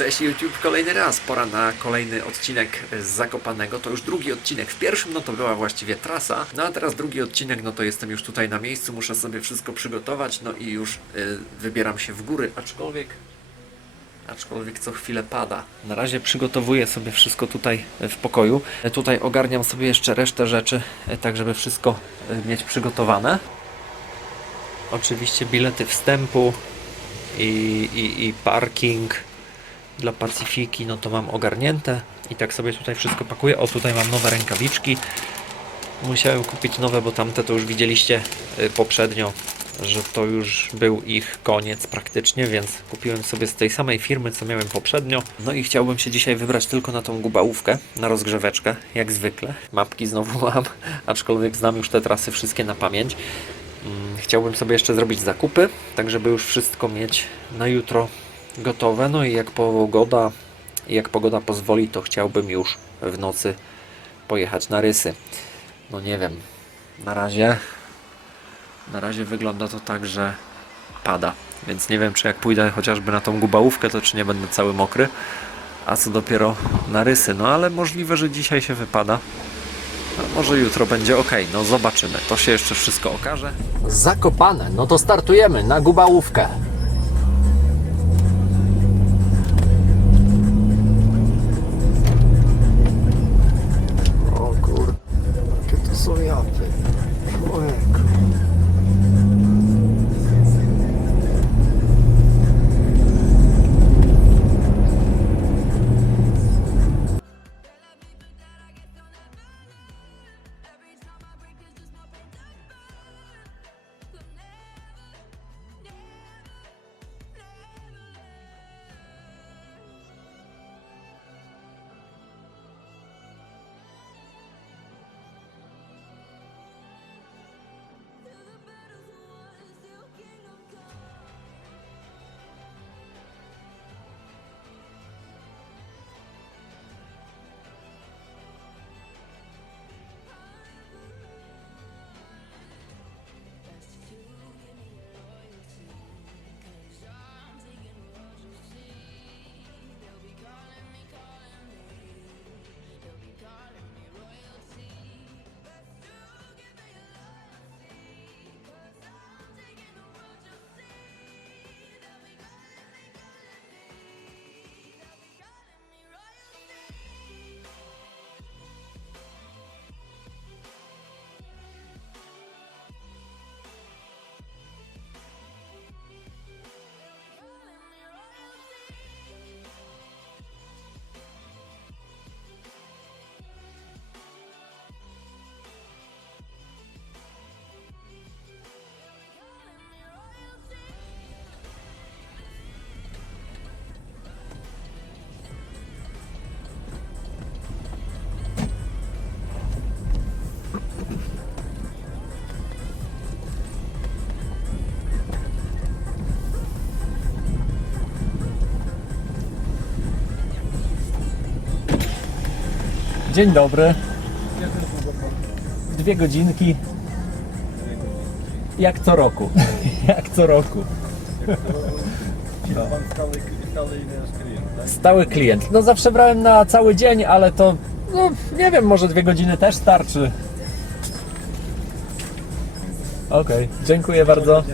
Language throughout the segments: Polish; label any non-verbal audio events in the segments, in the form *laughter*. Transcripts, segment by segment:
Cześć YouTube, kolejny raz. Pora na kolejny odcinek z Zakopanego. To już drugi odcinek. W pierwszym no to była właściwie trasa, no a teraz drugi odcinek, no to jestem już tutaj na miejscu, muszę sobie wszystko przygotować, no i już y, wybieram się w góry, aczkolwiek aczkolwiek co chwilę pada. Na razie przygotowuję sobie wszystko tutaj e, w pokoju. E, Tutaj ogarniam sobie jeszcze resztę rzeczy, tak żeby wszystko mieć przygotowane. Oczywiście bilety wstępu i, i, i parking dla Pacyfiki, no to mam ogarnięte i tak sobie tutaj wszystko pakuję. O, tutaj mam nowe rękawiczki. Musiałem kupić nowe, bo tamte to już widzieliście y, poprzednio, że to już był ich koniec praktycznie, więc kupiłem sobie z tej samej firmy, co miałem poprzednio. No i chciałbym się dzisiaj wybrać tylko na tą gubałówkę, na rozgrzeweczkę, jak zwykle. Mapki znowu *laughs* mam, aczkolwiek znam już te trasy wszystkie na pamięć. Mm, Chciałbym sobie jeszcze zrobić zakupy, tak żeby już wszystko mieć na jutro gotowe. No i jak pogoda, jak pogoda pozwoli, to chciałbym już w nocy pojechać na rysy. No nie wiem. Na razie na razie wygląda to tak, że pada. Więc nie wiem, czy jak pójdę chociażby na tą gubałówkę, to czy nie będę cały mokry. A co dopiero na rysy. No ale możliwe, że dzisiaj się wypada. No, może jutro będzie ok. No zobaczymy. To się jeszcze wszystko okaże. Zakopane, no to startujemy na Gubałówkę. Dzień dobry. Dwie godzinki. Jak co roku. *laughs* Jak co roku. Pan stały, klient. No zawsze brałem na cały dzień, ale to no nie wiem, może dwie godziny też starczy. Okej, dziękuję bardzo.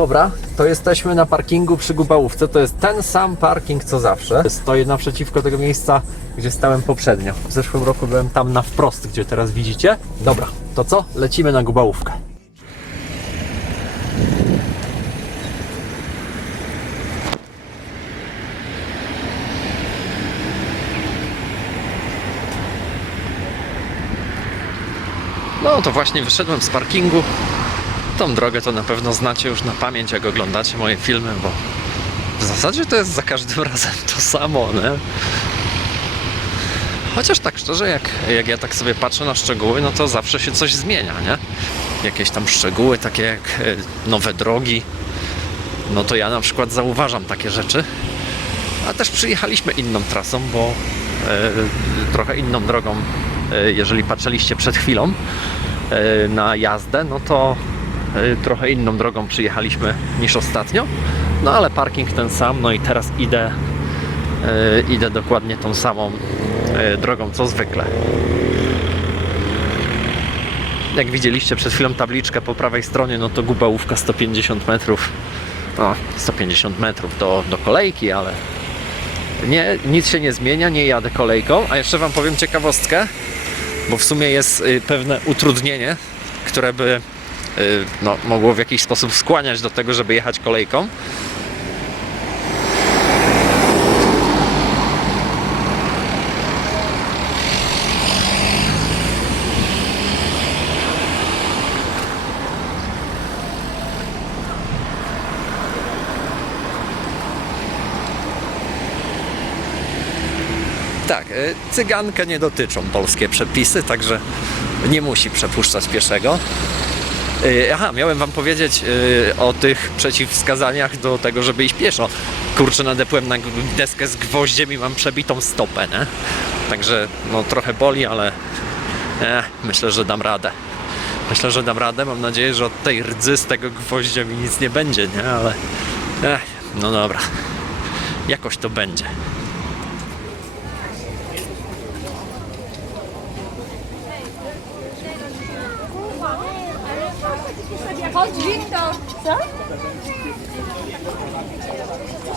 Dobra, to jesteśmy na parkingu przy Gubałówce. To jest ten sam parking co zawsze. Stoję naprzeciwko tego miejsca, gdzie stałem poprzednio. W zeszłym roku byłem tam na wprost, gdzie teraz widzicie. Dobra, to co? Lecimy na Gubałówkę. No to właśnie wyszedłem z parkingu. Tą drogę to na pewno znacie już na pamięć, jak oglądacie moje filmy, bo w zasadzie to jest za każdym *laughs* razem to samo, nie? Chociaż tak szczerze, jak, jak ja tak sobie patrzę na szczegóły, no to zawsze się coś zmienia, nie? Jakieś tam szczegóły, takie jak e, nowe drogi, no to ja na przykład zauważam takie rzeczy. A też przyjechaliśmy inną trasą, bo e, trochę inną drogą, e, jeżeli patrzyliście przed chwilą na jazdę, no to trochę inną drogą przyjechaliśmy niż ostatnio. No ale parking ten sam, no i teraz idę, y, idę dokładnie tą samą y, drogą co zwykle. Jak widzieliście przed chwilą tabliczkę po prawej stronie, no to Gubałówka 150 metrów. No, 150 metrów do, do kolejki, ale nie, nic się nie zmienia, nie jadę kolejką. A jeszcze Wam powiem ciekawostkę, bo w sumie jest y, pewne utrudnienie, które by no, mogło w jakiś sposób skłaniać do tego, żeby jechać kolejką. Tak, y, cygankę nie dotyczą polskie przepisy, także nie musi przepuszczać pieszego. Y, Aha, miałem wam powiedzieć y, o tych przeciwwskazaniach do tego, żeby iść pieszo. Kurczę, nadepłem na deskę z gwoździem i mam przebitą stopę, nie? Także no trochę boli, ale eh, myślę, że dam radę. Myślę, że dam radę. Mam nadzieję, że od tej rdzy z tego gwoździa mi nic nie będzie, nie? Ale eh, no dobra. Jakoś to będzie. Chodź, Wiktor! Co?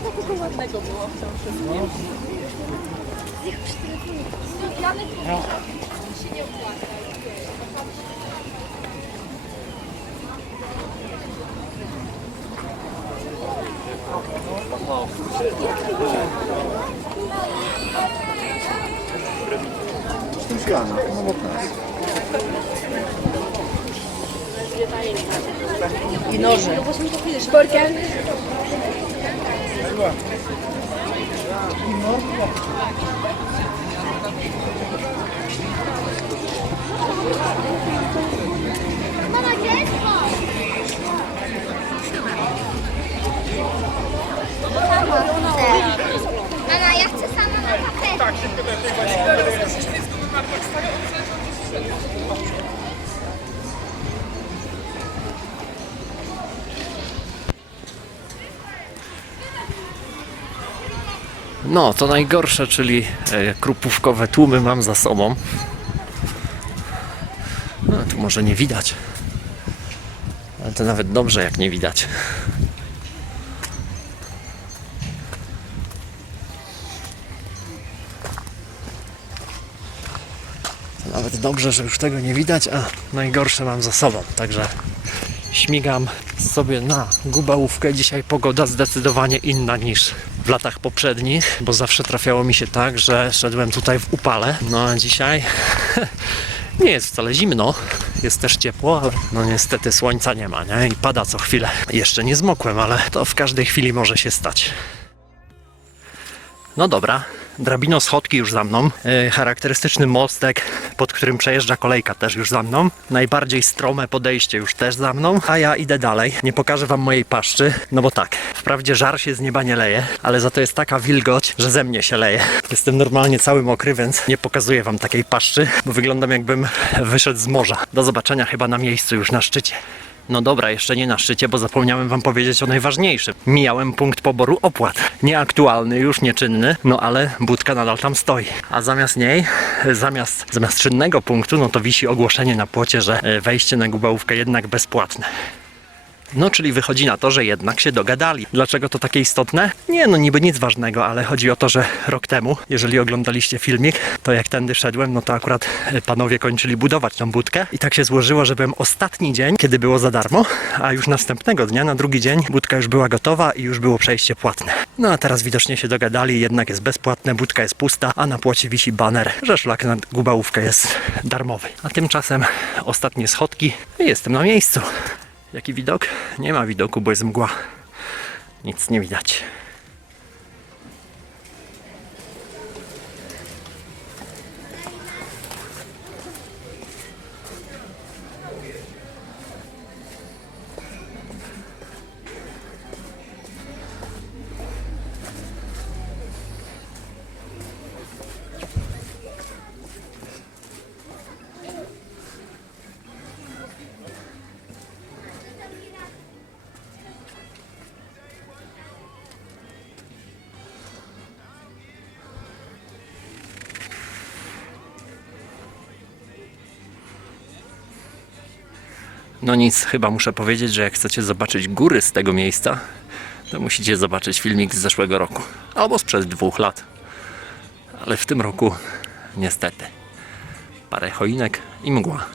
Takiego ładnego było w tym wszystkim. Janek się nie opłaca. Sztuczkana, no obok nas. I noże. Szporkiem. Mama, No, to najgorsze, czyli e, krupówkowe tłumy mam za sobą. No, tu może nie widać. Ale to nawet dobrze, jak nie widać. Nawet dobrze, że już tego nie widać, a najgorsze mam za sobą. Także śmigam sobie na gubałówkę. Dzisiaj pogoda zdecydowanie inna niż w latach poprzednich, bo zawsze trafiało mi się tak, że szedłem tutaj w upale. No a dzisiaj *laughs* nie jest wcale zimno, jest też ciepło, ale no niestety słońca nie ma, nie? I pada co chwilę. Jeszcze nie zmokłem, ale to w każdej chwili może się stać. No dobra, drabino schodki już za mną. Yy, charakterystyczny mostek, pod którym przejeżdża kolejka też już za mną. Najbardziej strome podejście już też za mną. A ja idę dalej. Nie pokażę wam mojej paszczy, no bo tak, wprawdzie żar się z nieba nie leje, ale za to jest taka wilgoć, że ze mnie się leje. Jestem normalnie cały mokry, więc nie pokazuję wam takiej paszczy, bo wyglądam jakbym wyszedł z morza. Do zobaczenia chyba na miejscu już na szczycie. No dobra, jeszcze nie na szczycie, bo zapomniałem wam powiedzieć o najważniejszym. Mijałem punkt poboru opłat. Nieaktualny, już nieczynny, no ale budka nadal tam stoi. A zamiast niej, zamiast, zamiast czynnego punktu, no to wisi ogłoszenie na płocie, że e, wejście na Gubałówkę jednak bezpłatne. No, czyli wychodzi na to, że jednak się dogadali. Dlaczego to takie istotne? Nie, no niby nic ważnego, ale chodzi o to, że rok temu, jeżeli oglądaliście filmik, to jak tędy szedłem, no to akurat e, panowie kończyli budować tą budkę i tak się złożyło, że byłem ostatni dzień, kiedy było za darmo, a już następnego dnia, na drugi dzień, budka już była gotowa i już było przejście płatne. No a teraz widocznie się dogadali, jednak jest bezpłatne, budka jest pusta, a na płocie wisi baner, że szlak na Gubałówkę jest darmowy. A tymczasem ostatnie schodki i jestem na miejscu. Jaki widok? Nie ma widoku, bo jest mgła. Nic nie widać. No nic, chyba muszę powiedzieć, że jak chcecie zobaczyć góry z tego miejsca, to musicie zobaczyć filmik z zeszłego roku. Albo sprzed dwóch lat. Ale w tym roku niestety. Parę choinek i mgła.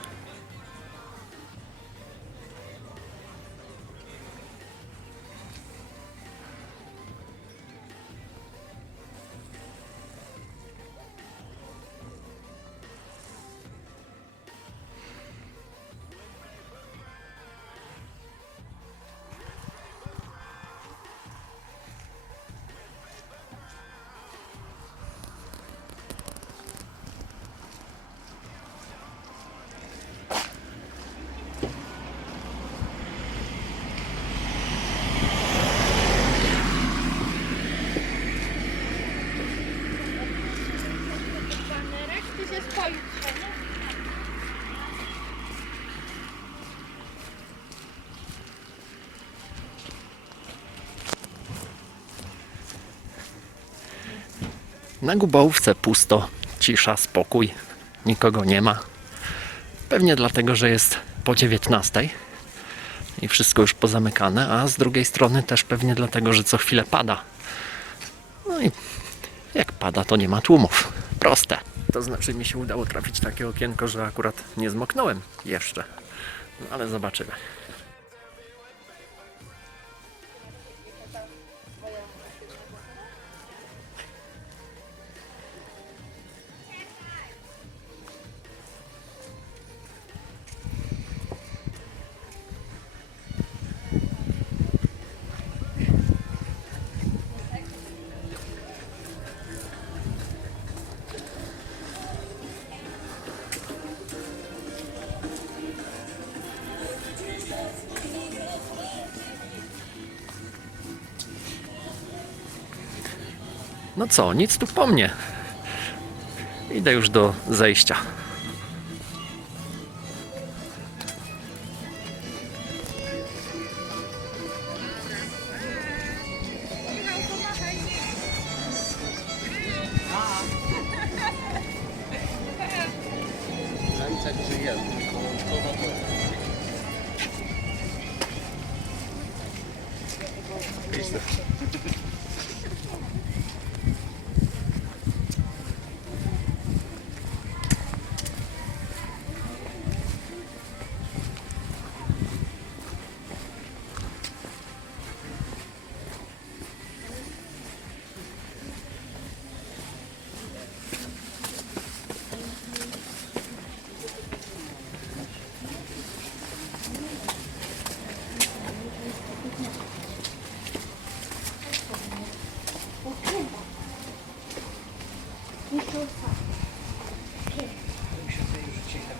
Na Gubałówce pusto, cisza, spokój, nikogo nie ma. Pewnie dlatego, że jest po 19 i wszystko już pozamykane, a z drugiej strony też pewnie dlatego, że co chwilę pada. No i jak pada, to nie ma tłumów. Proste. To znaczy mi się udało trafić takie okienko, że akurat nie zmoknąłem jeszcze. No, ale zobaczymy. No co, nic tu po mnie. Idę już do zejścia. Muszę sobie już uciekać.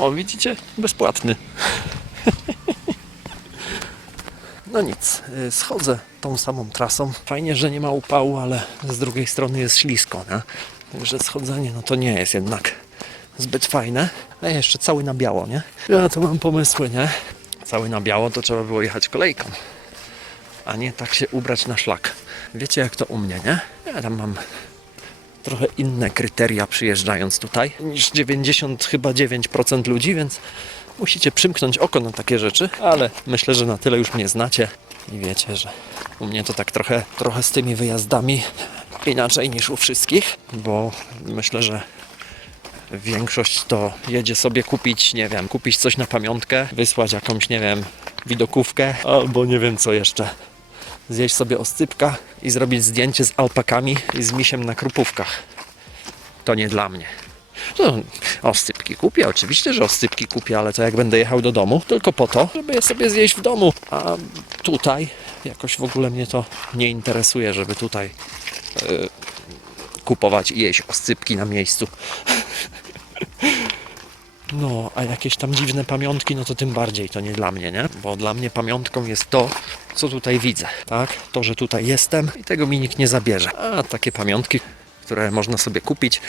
O, widzicie? Bezpłatny. No nic, y, schodzę tą samą trasą. Fajnie, że nie ma upału, ale z drugiej strony jest ślisko, nie? Także schodzenie, no to nie jest jednak zbyt fajne. A jeszcze cały na biało, nie? Ja to mam pomysły, nie? Cały na biało to trzeba było jechać kolejką, a nie tak się ubrać na szlak. Wiecie jak to u mnie, nie? Ja tam mam trochę inne kryteria przyjeżdżając tutaj niż 90 chyba 9% ludzi, więc musicie przymknąć oko na takie rzeczy, ale myślę, że na tyle już mnie znacie i wiecie, że u mnie to tak trochę, trochę z tymi wyjazdami inaczej niż u wszystkich, bo myślę, że większość to jedzie sobie kupić, nie wiem, kupić coś na pamiątkę, wysłać jakąś, nie wiem, widokówkę albo nie wiem co jeszcze zjeść sobie oscypka i zrobić zdjęcie z alpakami i z misiem na krupówkach. To nie dla mnie. No, oscypki kupię, oczywiście, że oscypki kupię, ale to jak będę jechał do domu, tylko po to, żeby je sobie zjeść w domu. A tutaj jakoś w ogóle mnie to nie interesuje, żeby tutaj yy, kupować i jeść oscypki na miejscu. No, a jakieś tam dziwne pamiątki, no to tym bardziej to nie dla mnie, nie? Bo dla mnie pamiątką jest to, co tutaj widzę, tak? To, że tutaj jestem i tego mi nikt nie zabierze. A takie pamiątki, które można sobie kupić,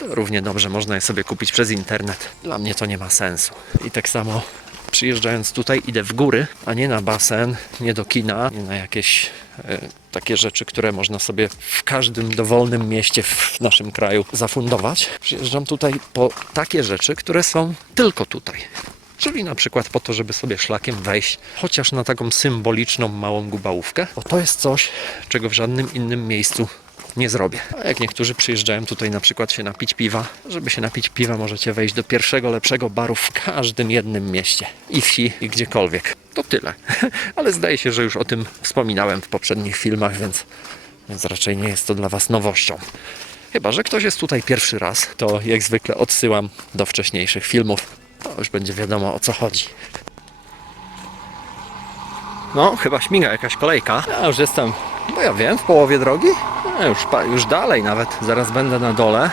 równie dobrze można je sobie kupić przez internet. Dla mnie to nie ma sensu. I tak samo przyjeżdżając tutaj idę w góry, a nie na basen, nie do kina, nie na jakieś e, takie rzeczy, które można sobie w każdym dowolnym mieście w naszym kraju zafundować. Przyjeżdżam tutaj po takie rzeczy, które są tylko tutaj. Czyli na przykład po to, żeby sobie szlakiem wejść chociaż na taką symboliczną małą gubałówkę, bo to jest coś, czego w żadnym innym miejscu nie zrobię. A jak niektórzy przyjeżdżają tutaj na przykład się napić piwa, żeby się napić piwa możecie wejść do pierwszego lepszego baru w każdym jednym mieście i wsi i gdziekolwiek. To tyle. *laughs* Ale zdaje się, że już o tym wspominałem w poprzednich filmach, więc, więc raczej nie jest to dla Was nowością. Chyba, że ktoś jest tutaj pierwszy raz, to jak zwykle odsyłam do wcześniejszych filmów. To już będzie wiadomo o co chodzi. No, chyba śmiga jakaś kolejka. Ja już jestem, bo ja wiem, w połowie drogi. No, już, już dalej nawet. Zaraz będę na dole.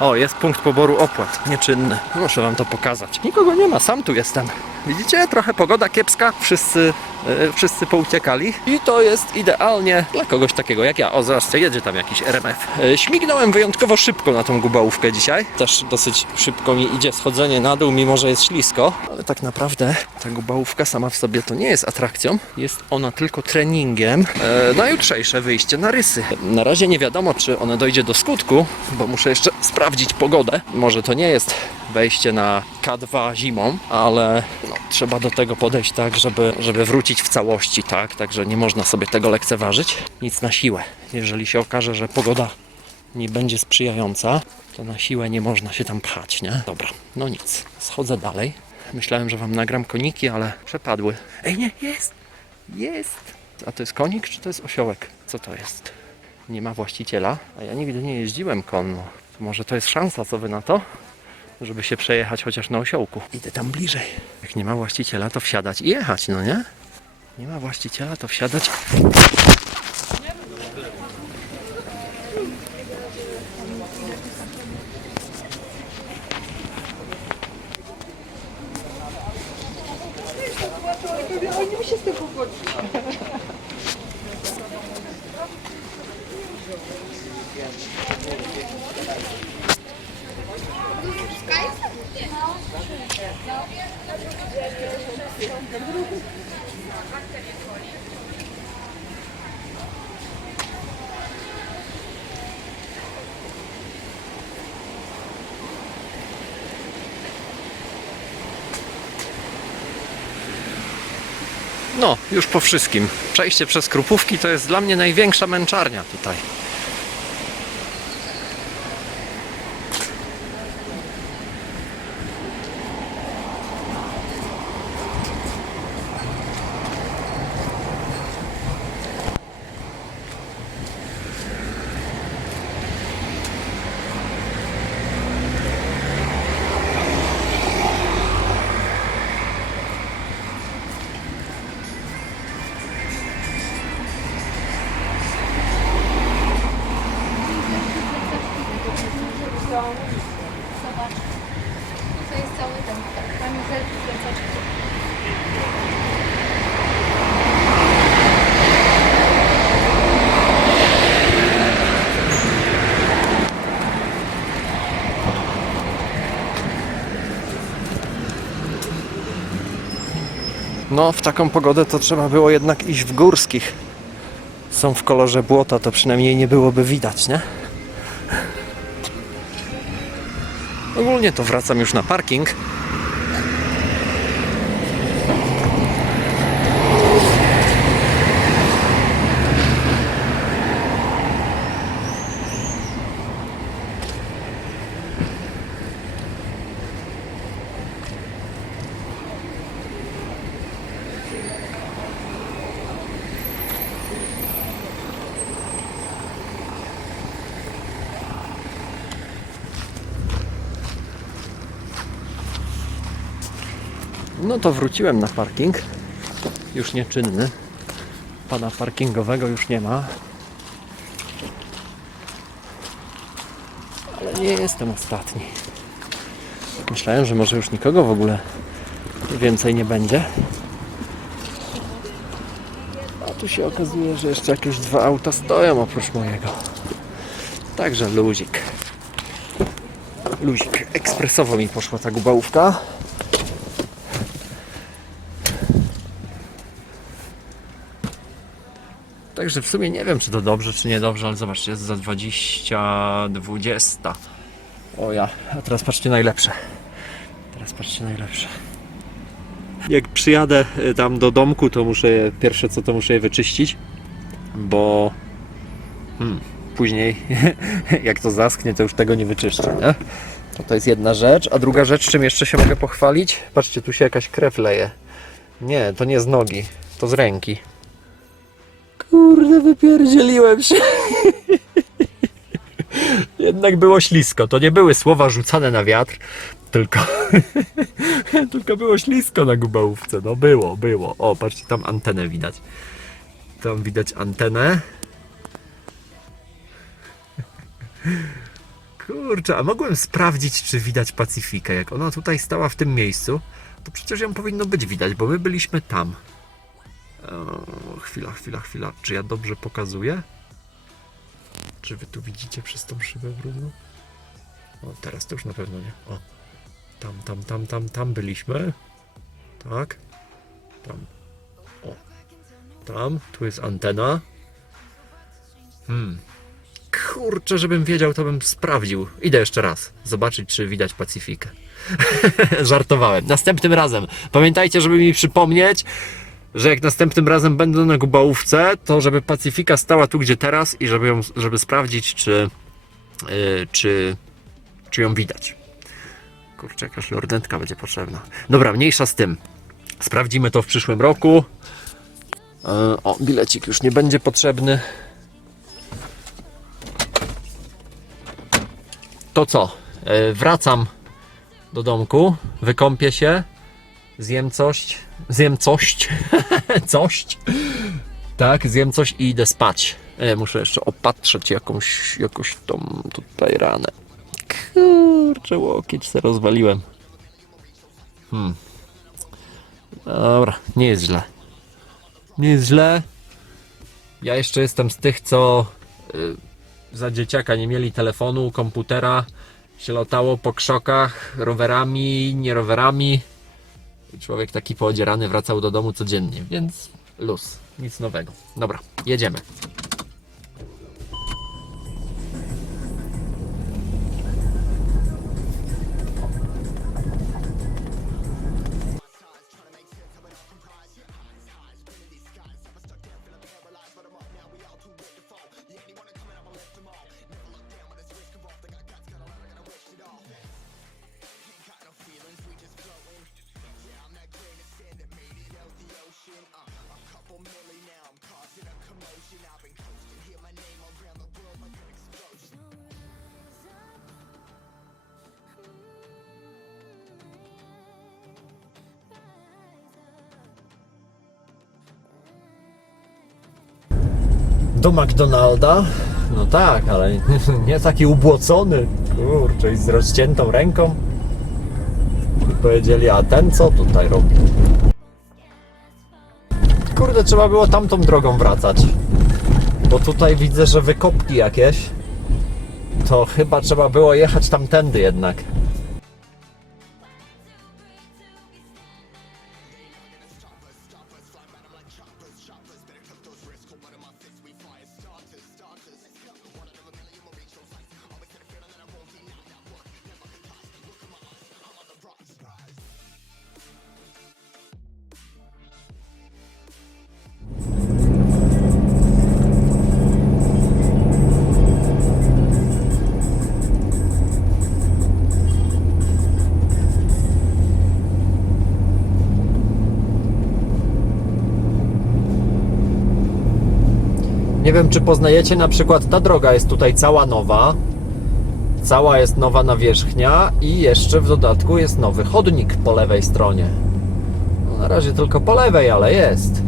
O, jest punkt poboru opłat, nieczynny. Muszę wam to pokazać. Nikogo nie ma, sam tu jestem. Widzicie, trochę pogoda kiepska, wszyscy, e, wszyscy pouciekali. I to jest idealnie dla kogoś takiego jak ja. O, zobaczcie, jedzie tam jakiś RMF. E, śmignąłem wyjątkowo szybko na tą gubałówkę dzisiaj. Też dosyć szybko mi idzie schodzenie na dół, mimo że jest ślisko. Ale tak naprawdę ta gubałówka sama w sobie to nie jest atrakcją. Jest ona tylko treningiem e, na jutrzejsze wyjście na rysy. Na razie nie wiadomo, czy ono dojdzie do skutku, bo muszę jeszcze sprawdzić pogodę. Może to nie jest wejście na K2 zimą, ale no, trzeba do tego podejść tak, żeby, żeby wrócić w całości, tak? Także nie można sobie tego lekceważyć. Nic na siłę. Jeżeli się okaże, że pogoda nie będzie sprzyjająca, to na siłę nie można się tam pchać, nie? Dobra, no nic. Schodzę dalej. Myślałem, że wam nagram koniki, ale przepadły. Ej, nie, jest! Jest! A to jest konik, czy to jest osiołek? Co to jest? Nie ma właściciela, a ja nigdy nie jeździłem konno. Może to jest szansa, co wy na to? Żeby się przejechać chociaż na osiołku. Idę tam bliżej. Jak nie ma właściciela, to wsiadać i jechać, no nie? Nie ma właściciela, to wsiadać No, już po wszystkim. Przejście przez Krupówki to jest dla mnie największa męczarnia tutaj. To jest cały ten. Kamizelki, plecaczki. No, w taką pogodę to trzeba było jednak iść w górskich. Są w kolorze błota, to przynajmniej nie byłoby widać, nie? Ogólnie to wracam już na parking. No to wróciłem na parking. Już nieczynny. Pana parkingowego już nie ma. Ale nie jestem ostatni. Myślałem, że może już nikogo w ogóle więcej nie będzie. A tu się okazuje, że jeszcze jakieś dwa auta stoją oprócz mojego. Także luzik. Luzik. Ekspresowo mi poszła ta gubałówka. Także w sumie nie wiem, czy to dobrze, czy niedobrze, ale zobaczcie, jest za 20, 20. O ja, a teraz patrzcie najlepsze. Teraz patrzcie najlepsze. Jak przyjadę y, tam do domku, to muszę je, pierwsze co to muszę je wyczyścić, bo hmm, później *laughs* jak to zaschnie, to już tego nie wyczyszczę, nie? To, to jest jedna rzecz, a druga rzecz, czym jeszcze się mogę pochwalić? Patrzcie, tu się jakaś krew leje. Nie, to nie z nogi, to z ręki. Kurde, wypierdzieliłem się. *laughs* Jednak było ślisko. To nie były słowa rzucane na wiatr, tylko, *laughs* tylko było ślisko na gubałówce. No było, było. O, patrzcie, tam antenę widać. Tam widać antenę. *laughs* Kurczę, a mogłem sprawdzić, czy widać Pacyfikę. Jak ona tutaj stała w tym miejscu, to przecież ją powinno być widać, bo my byliśmy tam. O, chwila, chwila, chwila. Czy ja dobrze pokazuję? Czy wy tu widzicie przez tą szybę brudną? O, teraz to już na pewno nie. O, tam, tam, tam, tam, tam byliśmy. Tak. Tam. O. Tam. Tu jest antena. Hmm. Kurczę, żebym wiedział, to bym sprawdził. Idę jeszcze raz. Zobaczyć, czy widać Pacyfikę. *laughs* Żartowałem. Następnym razem. Pamiętajcie, żeby mi przypomnieć, że jak następnym razem będę na Gubałówce, to żeby Pacyfika stała tu, gdzie teraz i żeby, ją, żeby sprawdzić, czy, yy, czy, czy ją widać. Kurczę, jakaś lornetka będzie potrzebna. Dobra, mniejsza z tym. Sprawdzimy to w przyszłym roku. Yy, o, bilecik już nie będzie potrzebny. To co? Yy, wracam do domku, wykąpię się, zjem coś, zjem coś, *laughs* coś, tak, zjem coś i idę spać. E, muszę jeszcze opatrzeć jakąś, jakąś tą tutaj ranę. Kurczę, łokieć se rozwaliłem. Hmm. Dobra, nie jest źle. Nie jest źle. Ja jeszcze jestem z tych, co y, za dzieciaka nie mieli telefonu, komputera, się latało po krzokach, rowerami, nie rowerami. Człowiek taki poodzierany wracał do domu codziennie, więc luz, nic nowego. Dobra, jedziemy. Do McDonalda? No tak, ale *laughs* nie taki ubłocony. Kurczę, i z rozciętą ręką. I powiedzieli, a ten co tutaj robi? Kurde, trzeba było tamtą drogą wracać. Bo tutaj widzę, że wykopki jakieś. To chyba trzeba było jechać tamtędy jednak. Nie wiem, czy poznajecie, na przykład ta droga jest tutaj cała nowa. Cała jest nowa nawierzchnia i jeszcze w dodatku jest nowy chodnik po lewej stronie. No, na razie tylko po lewej, ale jest.